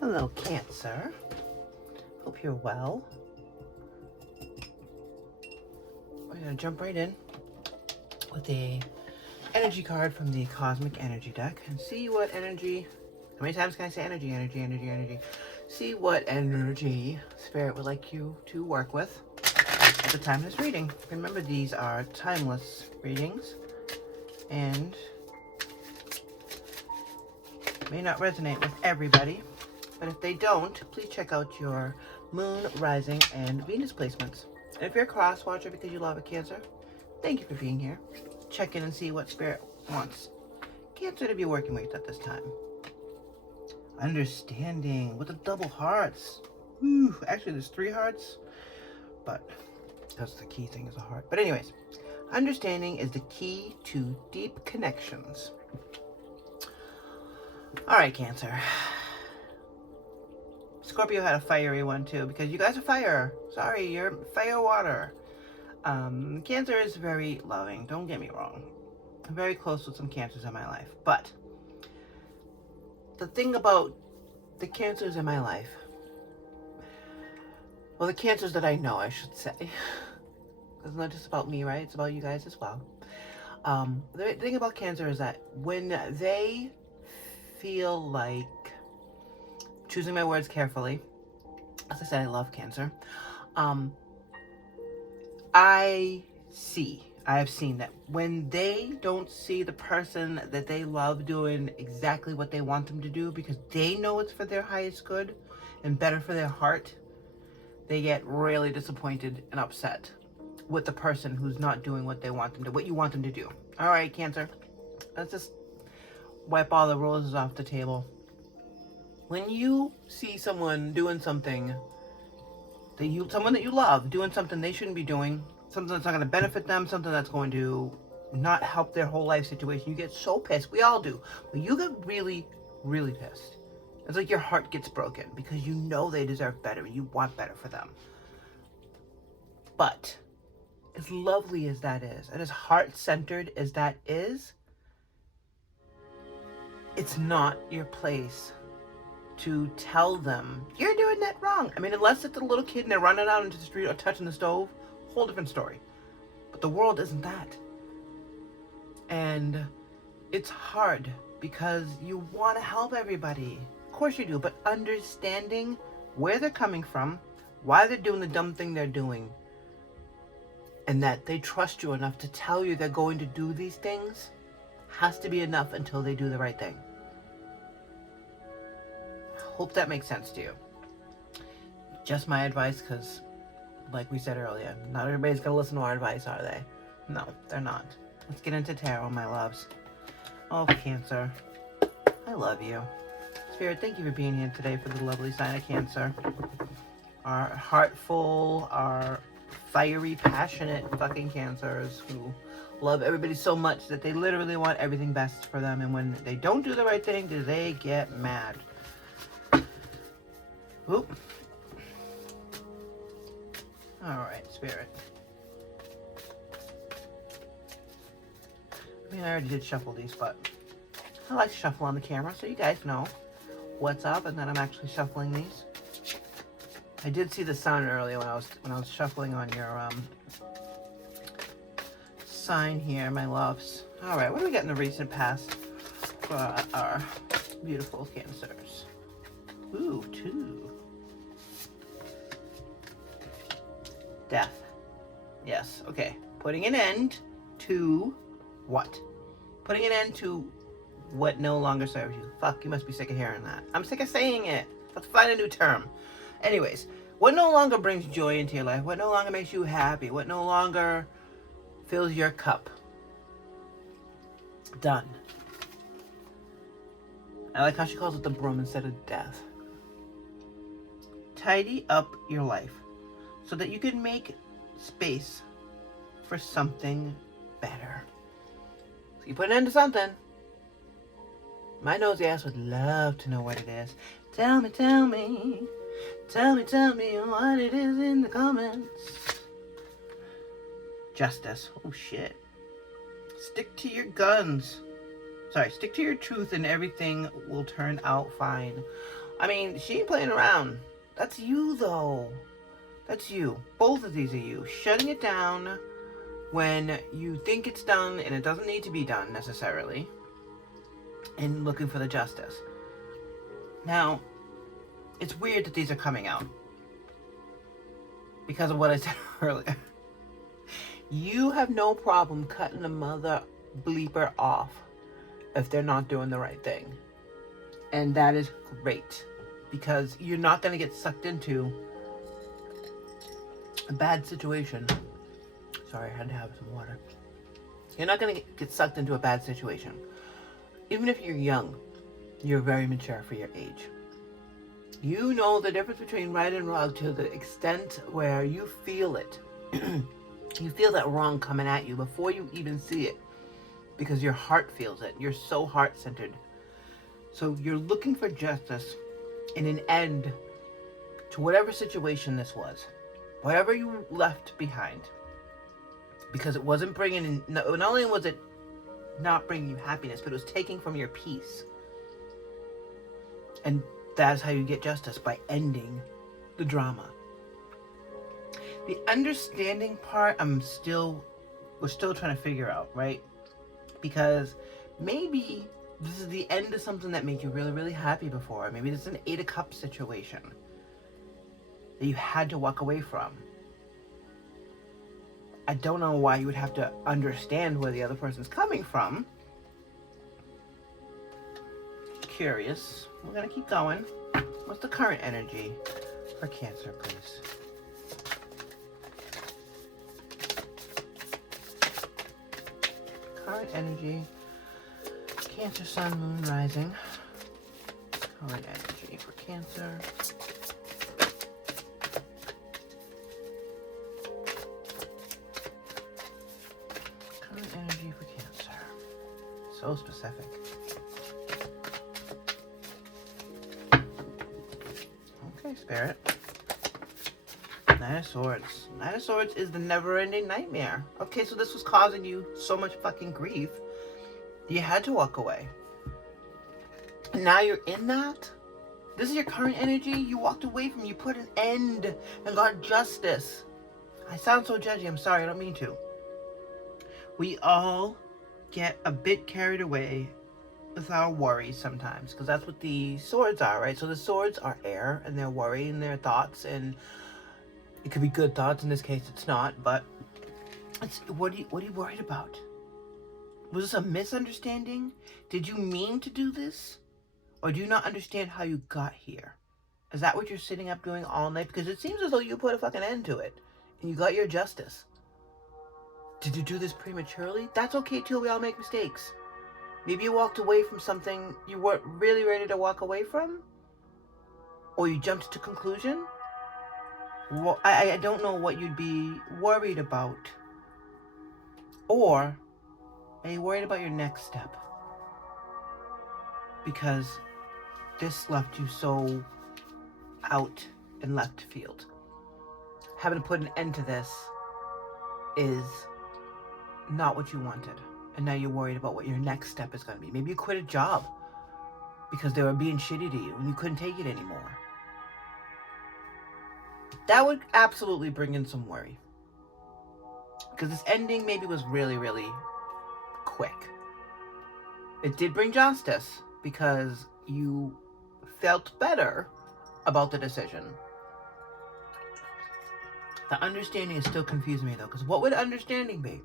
Hello, Cancer. Hope you're well. We're gonna jump right in with the energy card from the Cosmic Energy deck and see what energy. How many times can I say energy, energy, energy, energy? See what energy Spirit would like you to work with at the time of this reading. Remember, these are timeless readings and may not resonate with everybody, but if they don't, please check out your Moon, Rising, and Venus placements. And if you're a cross watcher because you love a Cancer, thank you for being here. Check in and see what Spirit wants Cancer to be working with at this time. Understanding with the double hearts. Ooh, actually there's 3 hearts, but that's the key thing is a heart. But anyways, understanding is the key to deep connections. All right, Cancer. Scorpio had a fiery one too, because you guys are fire. Sorry, you're fire water. Cancer is very loving, don't get me wrong. I'm very close with some Cancers in my life, but the thing about the Cancers in my life, well, the Cancers that I know, I should say, it's not just about me, right? It's about you guys as well. The thing about Cancer is that when they feel like, choosing my words carefully, as I said, I love Cancer. I have seen that when they don't see the person that they love doing exactly what they want them to do because they know it's for their highest good and better for their heart, they get really disappointed and upset with the person who's not doing what they want them to, what you want them to do. All right, Cancer, let's just wipe all the roses off the table. When you see someone doing something someone that you love doing something they shouldn't be doing, something that's not going to benefit them, something that's going to not help their whole life situation, you get so pissed. We all do, but you get really, really pissed. It's like your heart gets broken because you know they deserve better and you want better for them. But as lovely as that is, and as heart-centered as that is, it's not your place to tell them, you're doing that wrong. I mean, unless it's a little kid and they're running out into the street or touching the stove, whole different story. But the world isn't that. And it's hard because you want to help everybody. Of course you do, but understanding where they're coming from, why they're doing the dumb thing they're doing, and that they trust you enough to tell you they're going to do these things has to be enough until they do the right thing. Hope that makes sense to you. Just my advice, because like we said earlier, not everybody's gonna listen to our advice, are they? No, they're not. Let's get into tarot, my loves. Oh, Cancer, I love you. Spirit, thank you for being here today for the lovely sign of Cancer. Our heartful, our fiery, passionate fucking Cancers who love everybody so much that they literally want everything best for them, and when they don't do the right thing, they get mad. Oop. All right, Spirit. I mean, I already did shuffle these, but I like to shuffle on the camera so you guys know what's up and that I'm actually shuffling these. I did see the sun earlier when I was shuffling on your sign here, my loves. All right, what do we got in the recent past for our beautiful Cancers? Ooh, 2. Death. Yes, okay. Putting an end to what? Putting an end to what no longer serves you. Fuck, you must be sick of hearing that. I'm sick of saying it. Let's find a new term. Anyways, what no longer brings joy into your life? What no longer makes you happy? What no longer fills your cup? Done. I like how she calls it the broom instead of death. Tidy up your life so that you can make space for something better. So you put an end to something. My nosy ass would love to know what it is. Tell me, tell me. Tell me what it is in the comments. Justice. Oh shit. Stick to your guns. Sorry, stick to your truth and everything will turn out fine. I mean, she ain't playing around. That's you, though. That's you. Both of these are you. Shutting it down when you think it's done and it doesn't need to be done necessarily. And looking for the justice. Now, it's weird that these are coming out. Because of what I said earlier. You have no problem cutting a mother bleeper off if they're not doing the right thing. And that is great. Because you're not going to get sucked into a bad situation. Sorry, I had to have some water. You're not going to get sucked into a bad situation. Even if you're young, you're very mature for your age. You know the difference between right and wrong to the extent where you feel it. You feel that wrong coming at you before you even see it. Because your heart feels it. You're so heart-centered. So you're looking for justice and an end to whatever situation this was. Whatever you left behind. Because it wasn't bringing in... Not only was it not bringing you happiness, but it was taking from your peace. And that's how you get justice, by ending the drama. The understanding part, we're still trying to figure out, right? Because maybe this is the end of something that made you really, really happy before. Maybe this is an 8 of Cups situation that you had to walk away from. I don't know why you would have to understand where the other person's coming from. Curious. We're going to keep going. What's the current energy for Cancer, please? Current energy. Cancer, Sun, Moon, Rising. Current energy for Cancer. Current energy for Cancer. So specific. Okay, Spirit. Nine of Swords. Nine of Swords is the never-ending nightmare. Okay, so this was causing you so much fucking grief. You had to walk away. And now you're in that? This is your current energy? You walked away from, you put an end and got justice. I sound so judgy, I'm sorry, I don't mean to. We all get a bit carried away with our worries sometimes, because that's what the swords are, right? So the swords are air, and they're worrying their thoughts, and it could be good thoughts. In this case, it's not, but it's what are you worried about? Was this a misunderstanding? Did you mean to do this? Or do you not understand how you got here? Is that what you're sitting up doing all night? Because it seems as though you put a fucking end to it, and you got your justice. Did you do this prematurely? That's okay too, we all make mistakes. Maybe you walked away from something you weren't really ready to walk away from? Or you jumped to conclusion? Well, I don't know what you'd be worried about. Or are you worried about your next step? Because this left you so out in left field. Having to put an end to this is not what you wanted. And now you're worried about what your next step is going to be. Maybe you quit a job because they were being shitty to you and you couldn't take it anymore. That would absolutely bring in some worry. Because this ending maybe was really, really quick. It did bring justice because you felt better about the decision. The understanding is still confusing me though, because what would understanding be?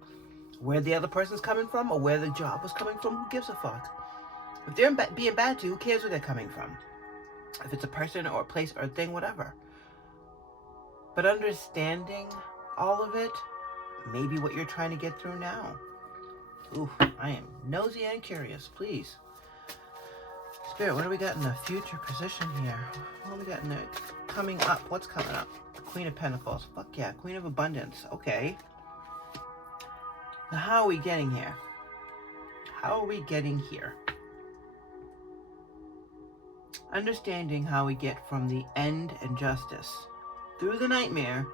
Where the other person's coming from, or where the job was coming from? Who gives a fuck? If they're being bad to you, who cares where they're coming from? If it's a person or a place or a thing, whatever. But understanding all of it, maybe what you're trying to get through now. Ooh, I am nosy and curious, please. Spirit, what do we got in the future position here? What do we got in there? Coming up, what's coming up? Queen of Pentacles, fuck yeah, Queen of Abundance, okay. Now, how are we getting here? How are we getting here? Understanding how we get from the end and justice through the nightmare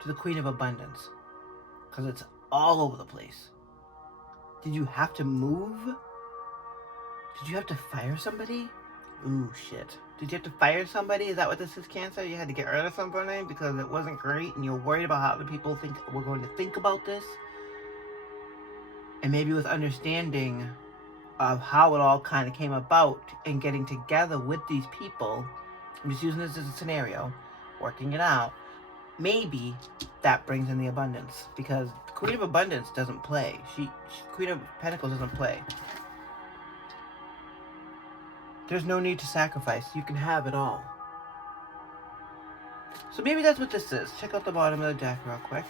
to the Queen of Abundance. Because it's all over the place. Did you have to move? Did you have to fire somebody? Ooh, shit. Did you have to fire somebody? Is that what this is, Cancer? You had to get rid of somebody because it wasn't great and you're worried about how other people think we're going to think about this? And maybe with understanding of how it all kind of came about and getting together with these people, I'm just using this as a scenario, working it out, maybe that brings in the abundance, because the Queen of Abundance doesn't play. Queen of Pentacles doesn't play. There's no need to sacrifice. You can have it all. So maybe that's what this is. Check out the bottom of the deck real quick.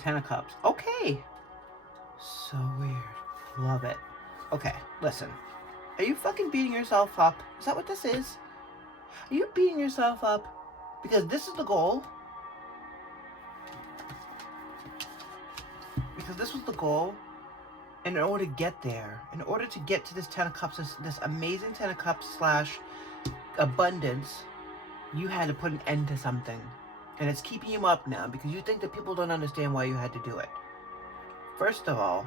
10 of Cups. Okay. So weird. Love it. Okay, listen. Are you fucking beating yourself up? Is that what this is? Are you beating yourself up? Because this is the goal. Because this was the goal. And in order to get there, in order to get to this 10 of Cups, this amazing 10 of Cups / abundance, you had to put an end to something. And it's keeping you up now because you think that people don't understand why you had to do it. First of all,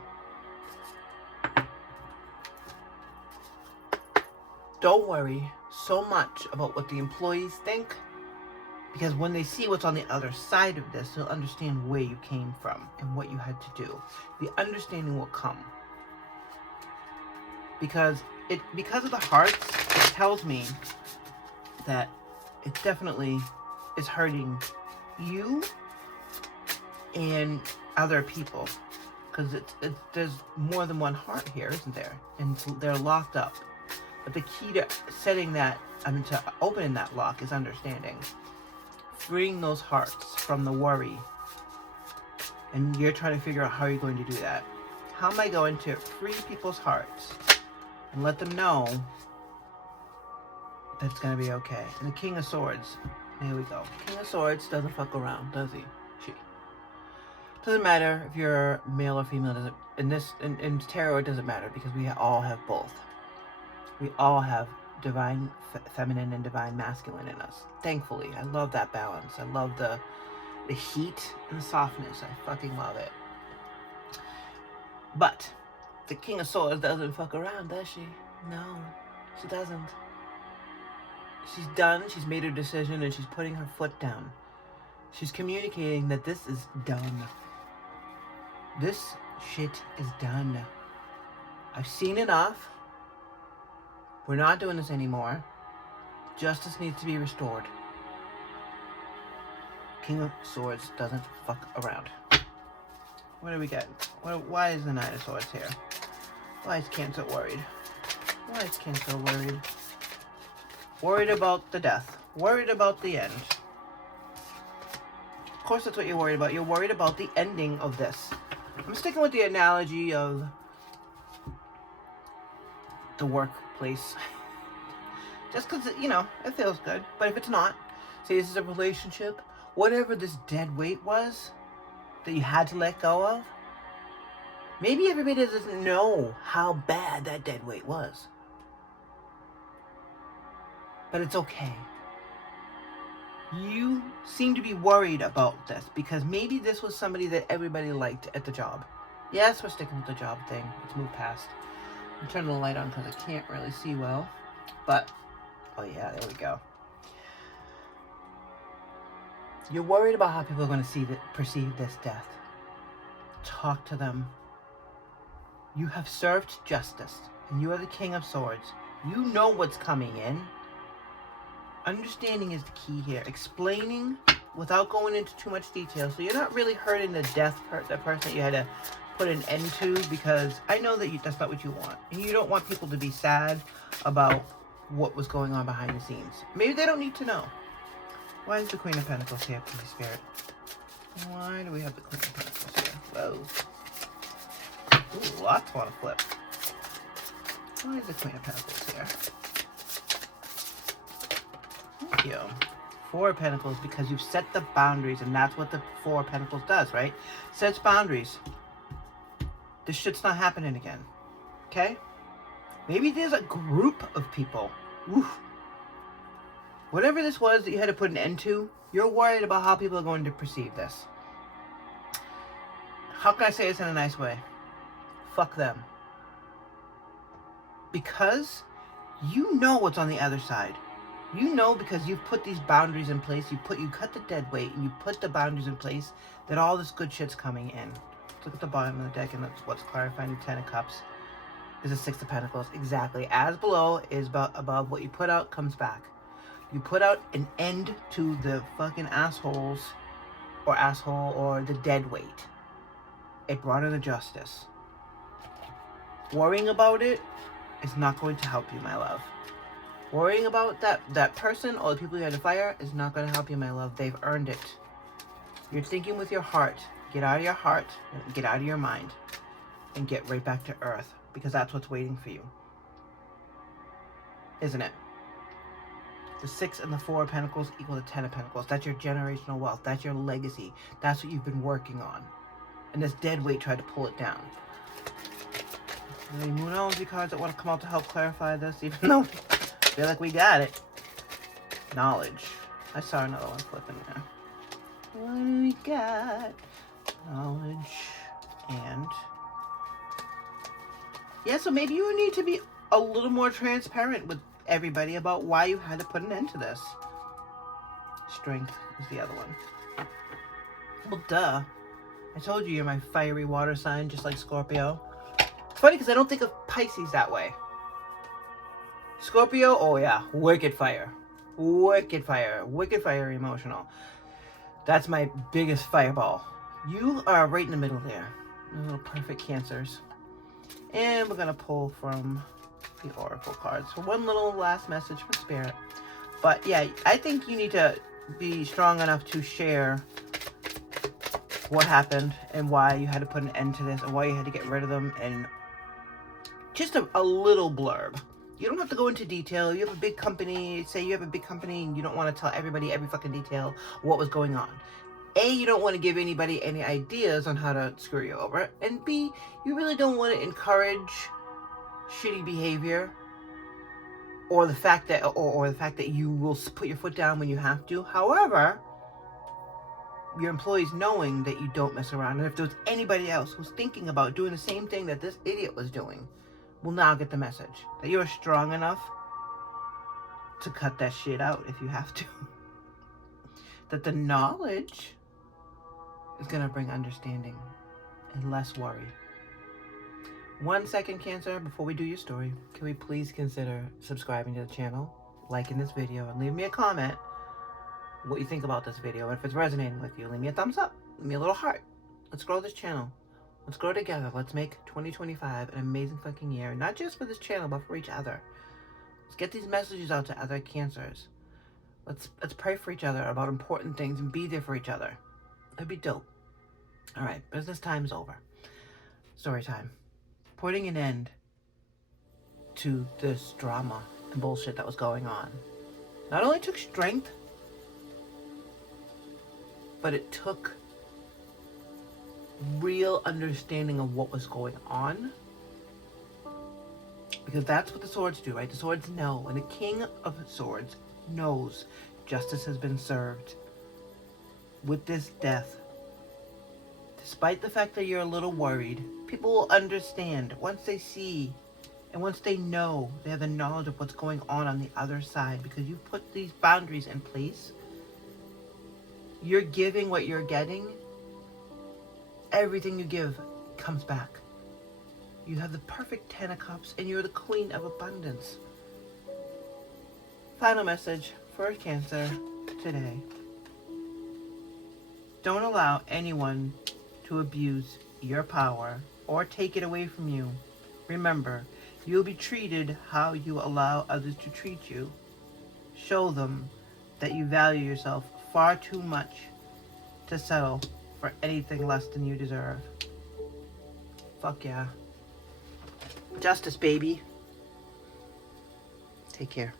don't worry so much about what the employees think, because when they see what's on the other side of this, they'll understand where you came from and what you had to do. The understanding will come. Because of the hearts, it tells me that it definitely is hurting you and other people. Because there's more than one heart here, isn't there? And they're locked up. But the key to to opening that lock is understanding. Freeing those hearts from the worry. And you're trying to figure out how you're going to do that. How am I going to free people's hearts and let them know that it's going to be okay? And the King of Swords. There we go. King of Swords doesn't fuck around, does he? She. Doesn't matter if you're male or female. In tarot, it doesn't matter because we all have both. We all have divine feminine and divine masculine in us. Thankfully, I love that balance. I love the heat and the softness. I fucking love it. But the King of Swords doesn't fuck around, does she? No, she doesn't. She's done. She's made her decision and she's putting her foot down. She's communicating that this is done. This shit is done. I've seen enough. We're not doing this anymore. Justice needs to be restored. King of Swords doesn't fuck around. What do we get? Why is the Knight of Swords here? Why is Cancer worried? Why is Cancer worried? Worried about the death. Worried about the end. Of course that's what you're worried about. You're worried about the ending of this. I'm sticking with the analogy of the workplace. Just because, it feels good. But if it's not, say this is a relationship, whatever this dead weight was that you had to let go of, maybe everybody doesn't know how bad that dead weight was. But it's okay. You seem to be worried about this because maybe this was somebody that everybody liked at the job. Yes, we're sticking with the job thing. Let's move past. I'm turning the light on because I can't really see well. But, oh yeah, there we go. You're worried about how people are going to perceive this death. Talk to them. You have served justice, and you are the King of Swords. You know what's coming in. Understanding is the key here. Explaining without going into too much detail, so you're not really hurting the that person that you had to put an end to, because I know that that's not what you want. And you don't want people to be sad about what was going on behind the scenes. Maybe they don't need to know. Why is the Queen of Pentacles here, please, Spirit? Why do we have the Queen of Pentacles here? Whoa. Ooh, lots want to flip. Why is the Queen of Pentacles here? Thank you. Four of Pentacles, because you've set the boundaries, and that's what the Four of Pentacles does, right? Sets boundaries. This shit's not happening again. Okay? Maybe there's a group of people. Oof. Whatever this was that you had to put an end to, you're worried about how people are going to perceive this. How can I say this in a nice way? Fuck them. Because You know what's on the other side. You know, because you've put these boundaries in place. You cut the dead weight and you put the boundaries in place, that all this good shit's coming in. Look at the bottom of the deck, and that's what's clarifying. The Ten of Cups is the Six of Pentacles. Exactly. As below is above. What you put out comes back. You put out an end to the fucking asshole or the dead weight. It brought in the justice. Worrying about it is not going to help you, my love. Worrying about that person or the people you had to fire is not going to help you, my love. They've earned it. You're thinking with your heart. Get out of your heart, get out of your mind, and get right back to earth, because that's what's waiting for you. Isn't it? The 6 and the 4 of Pentacles equal the 10 of Pentacles. That's your generational wealth. That's your legacy. That's what you've been working on. And this dead weight tried to pull it down. Any moon energy cards that want to come out to help clarify this, even though I feel like we got it. Knowledge. I saw another one flipping there. What do we got? Knowledge. And yeah, so maybe you need to be a little more transparent with everybody about why you had to put an end to this. Strength is the other one. Well, duh. I told you you're my fiery water sign, just like Scorpio. It's funny because I don't think of Pisces that way. Scorpio, oh yeah, wicked fire. Wicked fire. Wicked fire emotional. That's my biggest fireball. You are right in the middle there. Little perfect Cancers. And we're going to pull from the Oracle cards for one little last message from Spirit. But yeah, I think you need to be strong enough to share what happened and why you had to put an end to this and why you had to get rid of them, and just a little blurb. You don't have to go into detail. You have a big company. Say you have a big company and you don't want to tell everybody every fucking detail what was going on. A, you don't want to give anybody any ideas on how to screw you over. And B, you really don't want to encourage shitty behavior or the fact that you will put your foot down when you have to. However, your employees knowing that you don't mess around, and if there's anybody else who's thinking about doing the same thing that this idiot was doing, will now get the message that you're strong enough to cut that shit out if you have to. That the knowledge is going to bring understanding and less worry. 1 second, Cancer, before we do your story, can we please consider subscribing to the channel, liking this video, and leave me a comment what you think about this video. And if it's resonating with you, leave me a thumbs up, leave me a little heart. Let's grow this channel. Let's grow together. Let's make 2025 an amazing fucking year, not just for this channel, but for each other. Let's get these messages out to other Cancers. Let's pray for each other about important things and be there for each other. That'd be dope. All right, business time's over. Story time. Putting an end to this drama and bullshit that was going on not only took strength, but it took real understanding of what was going on. Because that's what the swords do, right? The swords know, and the King of Swords knows justice has been served with this death. Despite the fact that you're a little worried, people will understand once they see and once they know, they have the knowledge of what's going on the other side, because you put these boundaries in place. You're giving what you're getting. Everything you give comes back. You have the perfect 10 of Cups and you're the Queen of Abundance. Final message for Cancer today. Don't allow anyone to abuse your power or take it away from you. Remember, you'll be treated how you allow others to treat you. Show them that you value yourself far too much to settle for anything less than you deserve. Fuck yeah. Justice, baby. Take care.